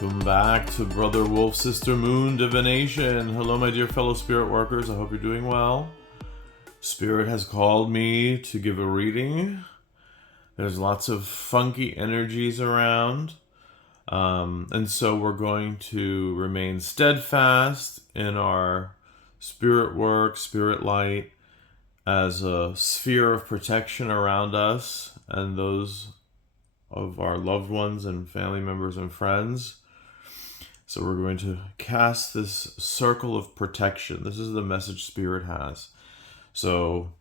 Welcome back to Brother Wolf, Sister Moon Divination. Hello, my dear fellow spirit workers. I hope you're doing well. Spirit has called me to give a reading. There's lots of funky energies around. And so we're going to remain steadfast in our spirit work, spirit light, as a sphere of protection around us and those of our loved ones and family members and friends. So we're going to cast this circle of protection. This is the message Spirit has. So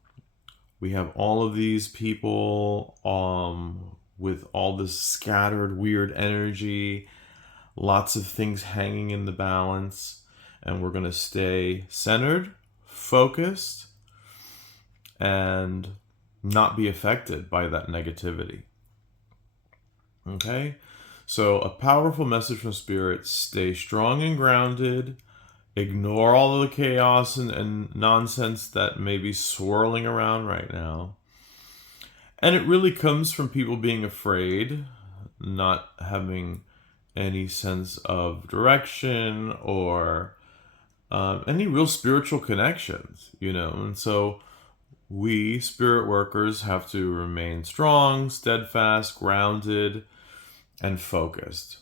we have all of these people with all this scattered weird energy, lots of things hanging in the balance, and we're going to stay centered, focused, and not be affected by that negativity. Okay? So a powerful message from Spirit: stay strong and grounded, ignore all of the chaos and nonsense that may be swirling around right now. And it really comes from people being afraid, not having any sense of direction or any real spiritual connections, And so we spirit workers have to remain strong, steadfast, grounded, and focused.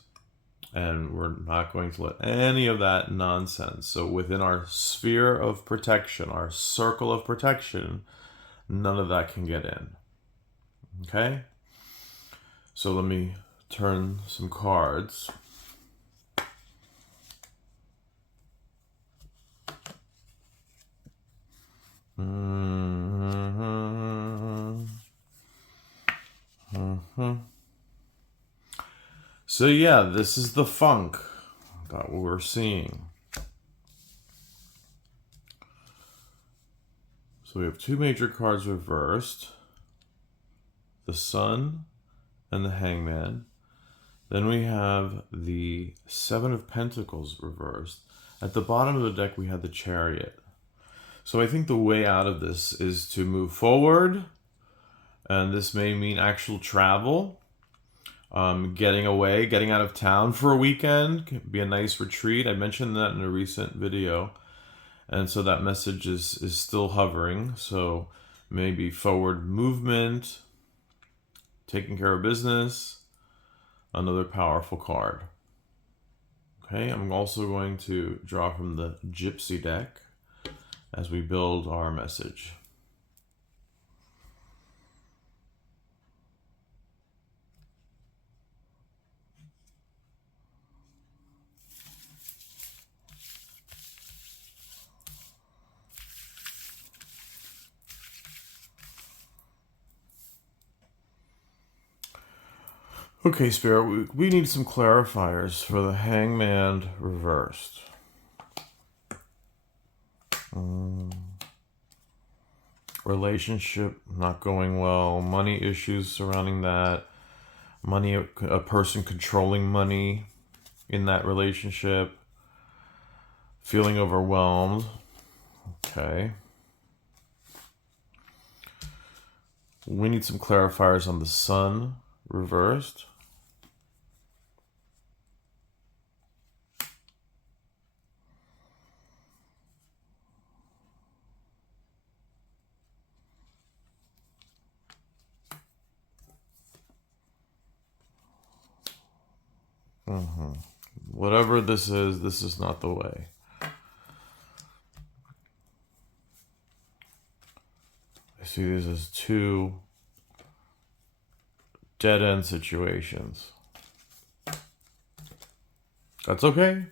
And we're not going to let any of that nonsense. So within our sphere of protection, our circle of protection, none of that can get in. Okay? So let me turn some cards. So yeah, this is the funk that we're seeing. So we have two major cards reversed. The Sun and the Hangman. Then we have the Seven of Pentacles reversed. At the bottom of the deck we have the Chariot. So I think the way out of this is to move forward, and this may mean actual travel. Getting away, getting out of town for a weekend can be a nice retreat. I mentioned that in a recent video. And so that message is still hovering. So maybe forward movement, taking care of business, another powerful card. Okay, I'm also going to draw from the Gypsy deck as we build our message. Okay, Spirit, we need some clarifiers for the Hangman reversed. Relationship not going well, money issues surrounding that, money, a person controlling money in that relationship, feeling overwhelmed. Okay. We need some clarifiers on the Sun reversed. Whatever this is not the way. I see these as two dead-end situations. That's okay.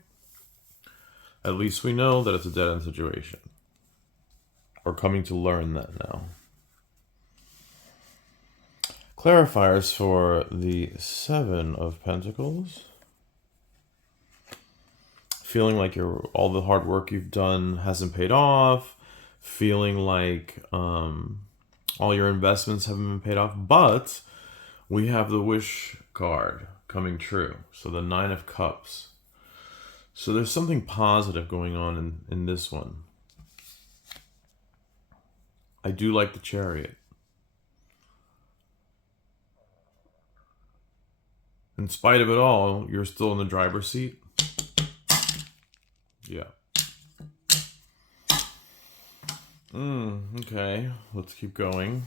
At least we know that it's a dead-end situation. We're coming to learn that now. Clarifiers for the Seven of Pentacles. Feeling like all the hard work you've done hasn't paid off. Feeling like all your investments haven't been paid off. But we have the Wish card coming true. So the Nine of Cups. So there's something positive going on in this one. I do like the Chariot. in spite of it all, you're still in the driver's seat. Yeah. Okay, let's keep going.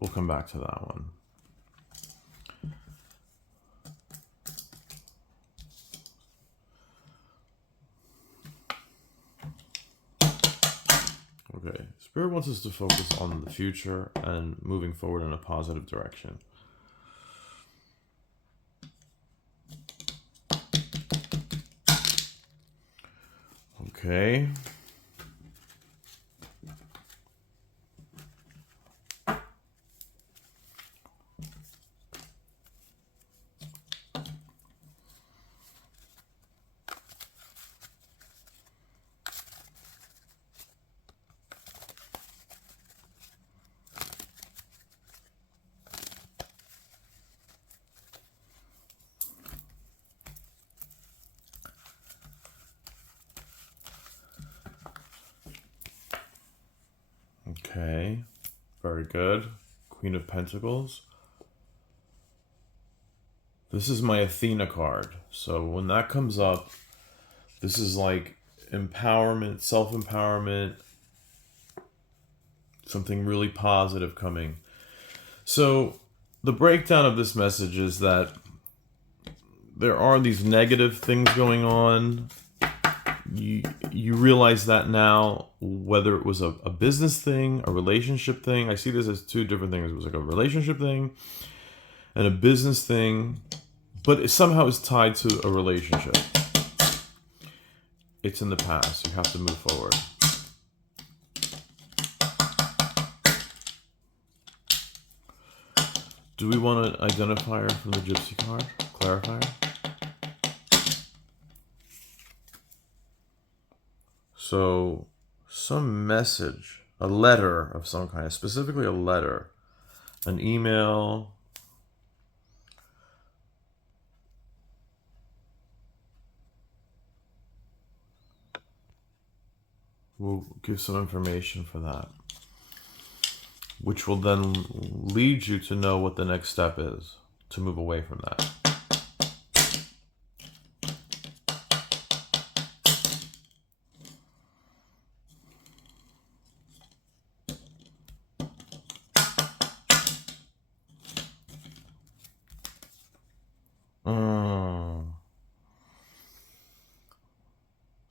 We'll come back to that one. Okay, Spirit wants us to focus on the future and moving forward in a positive direction. Okay. Okay, very good. Queen of Pentacles. This is my Athena card. So when that comes up, this is like empowerment, self-empowerment, something really positive coming. So the breakdown of this message is that there are these negative things going on. You realize that now, whether it was a business thing, a relationship thing. I see this as two different things. It was like a relationship thing and a business thing, but it somehow is tied to a relationship. It's in the past. You have to move forward. Do we want an identifier from the Gypsy card? Clarifier? So, some message, a letter of some kind, specifically a letter, an email. We'll give some information for that, which will then lead you to know what the next step is to move away from that.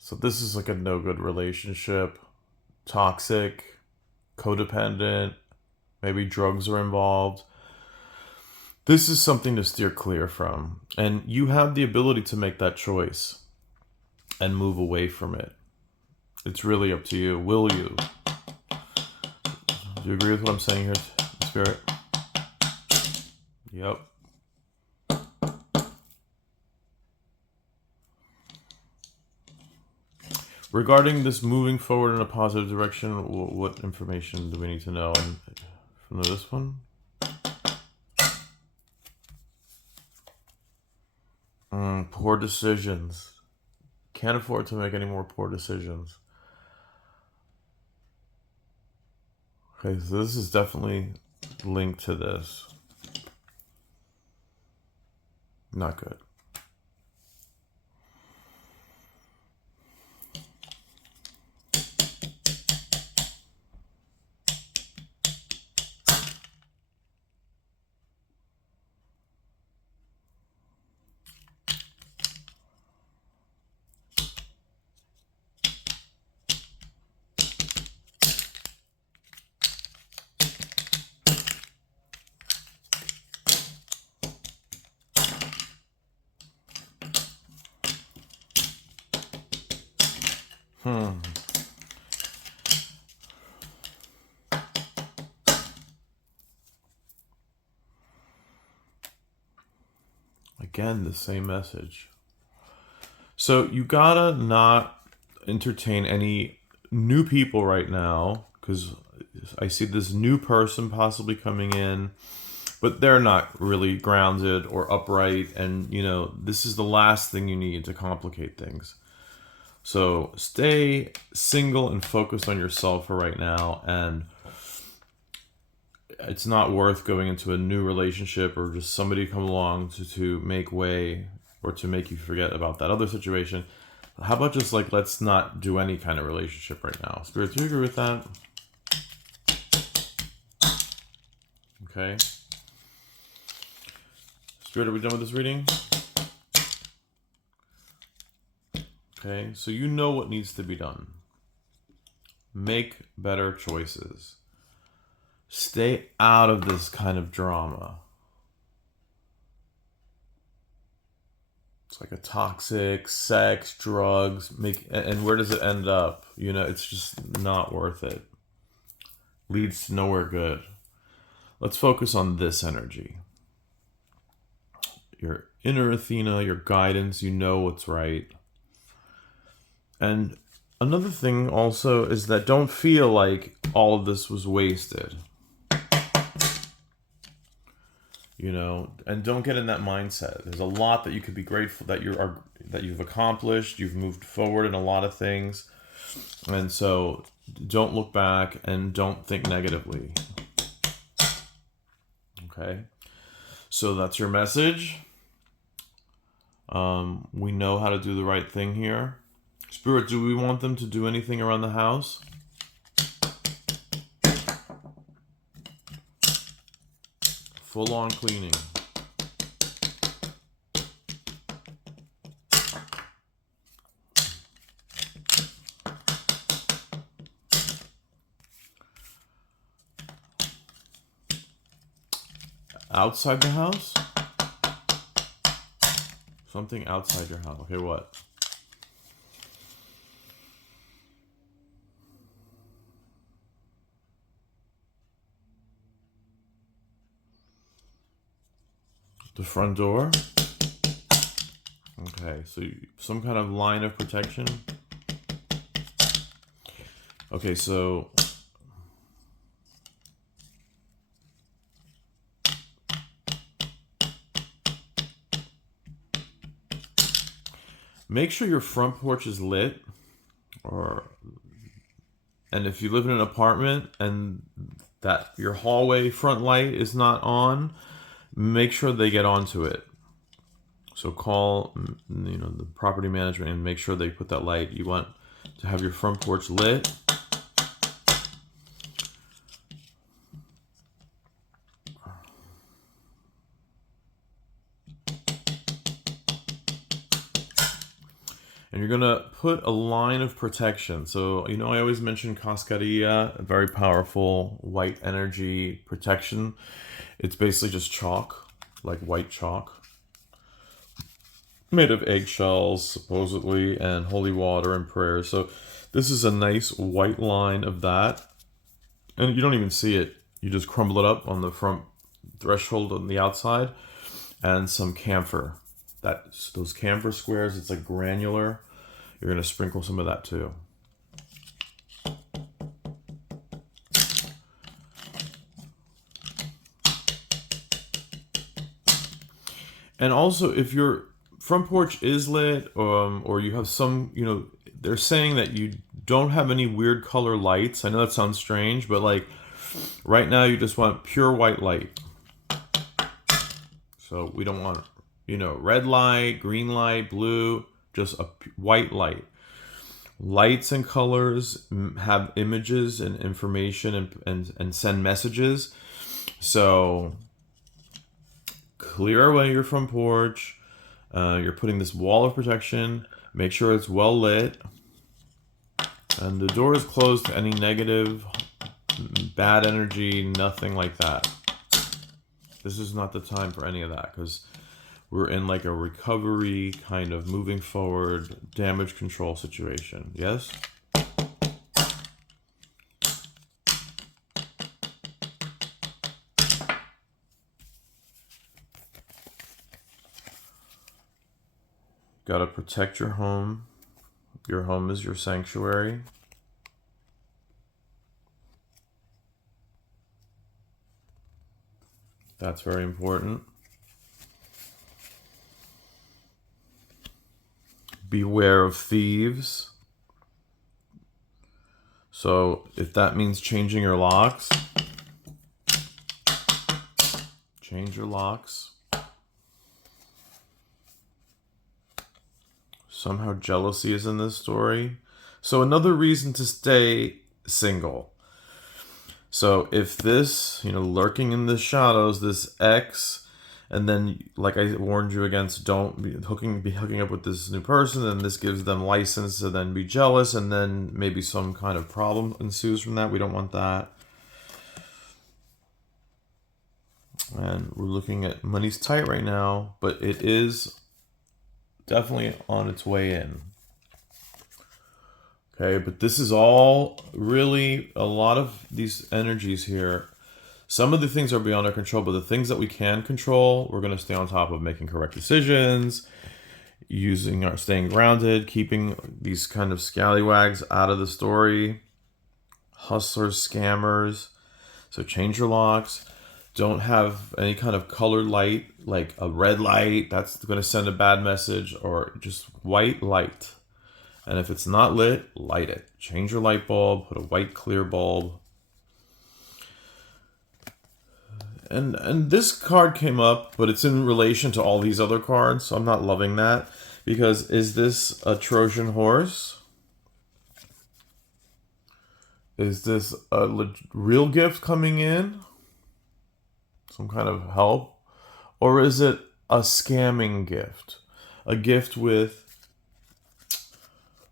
So this is like a no good relationship, toxic, codependent, maybe drugs are involved. This is something to steer clear from. And you have the ability to make that choice and move away from it. It's really up to you. Will you? Do you agree with what I'm saying here, Spirit? Yep. Regarding this moving forward in a positive direction, what information do we need to know? And from this one? Poor decisions. Can't afford to make any more poor decisions. Okay, so this is definitely linked to this. Not good. Again, the same message. So you gotta not entertain any new people right now, because I see this new person possibly coming in, but they're not really grounded or upright, and this is the last thing you need to complicate things. So stay single and focused on yourself for right now. And it's not worth going into a new relationship or just somebody come along to make way or to make you forget about that other situation. How about just like, let's not do any kind of relationship right now? Spirit, do you agree with that? Okay. Spirit, are we done with this reading? Okay, so you know what needs to be done. Make better choices. Stay out of this kind of drama. It's like a toxic sex, drugs, and where does it end up? It's just not worth it. Leads to nowhere good. Let's focus on this energy. Your inner Athena, your guidance, you know what's right. And another thing also is that don't feel like all of this was wasted. And don't get in that mindset. There's a lot that you could be grateful that you've accomplished. You've moved forward in a lot of things. And so don't look back and don't think negatively. Okay? So that's your message. We know how to do the right thing here. Spirit, do we want them to do anything around the house? Full-on cleaning. Outside the house? Something outside your house. Okay, what? The front door? Okay, so some kind of line of protection. Okay, so make sure your front porch is lit, and if you live in an apartment and that your hallway front light is not on, make sure they get onto it. So call, the property management and make sure they put that light. You want to have your front porch lit. And you're going to put a line of protection. So, I always mention cascarilla, a very powerful white energy protection. It's basically just chalk, like white chalk, made of eggshells, supposedly, and holy water and prayer. So this is a nice white line of that. And you don't even see it. You just crumble it up on the front threshold on the outside. And some camphor. Those camphor squares, it's like granular. You're going to sprinkle some of that too. And also, if your front porch is lit, or you have some, they're saying that you don't have any weird color lights. I know that sounds strange, but like right now you just want pure white light. So we don't want, red light, green light, blue, just a white light. Lights and colors have images and information and send messages. So clear away your front porch. You're putting this wall of protection. Make sure it's well lit. And the door is closed to any negative, bad energy, nothing like that. This is not the time for any of that because we're in like a recovery kind of moving forward damage control situation. Yes? Got to protect your home. Your home is your sanctuary. That's very important. Beware of thieves. So if that means changing your locks, change your locks. Somehow jealousy is in this story. So another reason to stay single. So if this, lurking in the shadows, this X, and then like I warned you against, don't be hooking up with this new person, and this gives them license to then be jealous, and then maybe some kind of problem ensues from that. We don't want that. And we're looking at money's tight right now, but it is definitely on its way in. Okay, but this is all really a lot of these energies here. Some of the things are beyond our control, but the things that we can control, we're going to stay on top of, making correct decisions, staying grounded, keeping these kind of scallywags out of the story, hustlers, scammers. So change your locks. Don't have any kind of colored light, like a red light. That's going to send a bad message, or just white light. And if it's not lit, light it. Change your light bulb, put a white clear bulb. And this card came up, but it's in relation to all these other cards, so I'm not loving that. Because is this a Trojan horse? Is this a real gift coming in? Some kind of help? Or is it a scamming gift? A gift with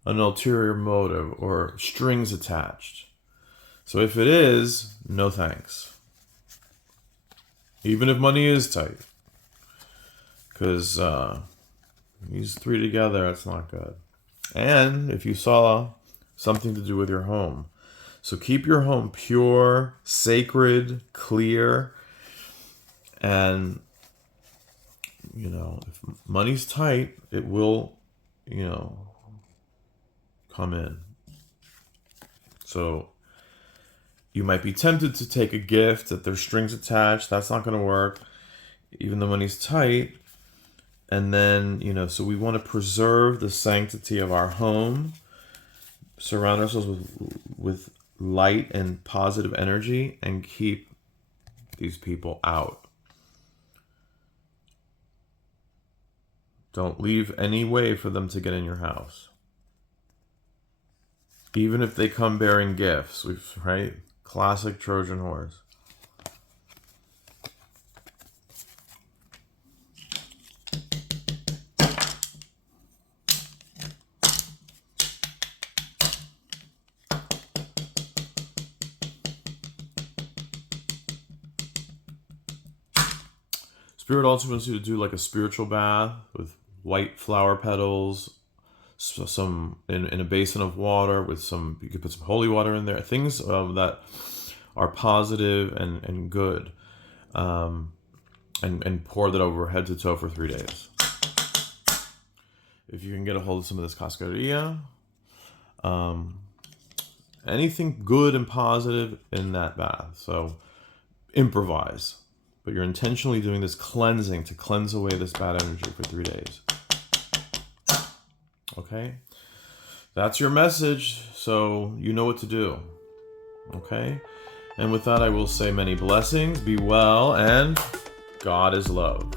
an ulterior motive or strings attached? So if it is, no thanks. Even if money is tight. Because these three together, that's not good. And if you saw, something to do with your home. So keep your home pure, sacred, clear. And, if money's tight, it will, come in. So you might be tempted to take a gift that there's strings attached. That's not going to work, even though money's tight. And then, so we want to preserve the sanctity of our home, surround ourselves with light and positive energy, and keep these people out. Don't leave any way for them to get in your house. Even if they come bearing gifts, right? Classic Trojan horse. Spirit also wants you to do like a spiritual bath with white flower petals, some in a basin of water with some, you could put some holy water in there, things that are positive and good, and pour that over head to toe for 3 days. If you can get a hold of some of this cascarilla, anything good and positive in that bath. So improvise, but you're intentionally doing this cleansing to cleanse away this bad energy for 3 days. Okay, that's your message, so you know what to do. Okay, and with that, I will say many blessings, be well, and God is love.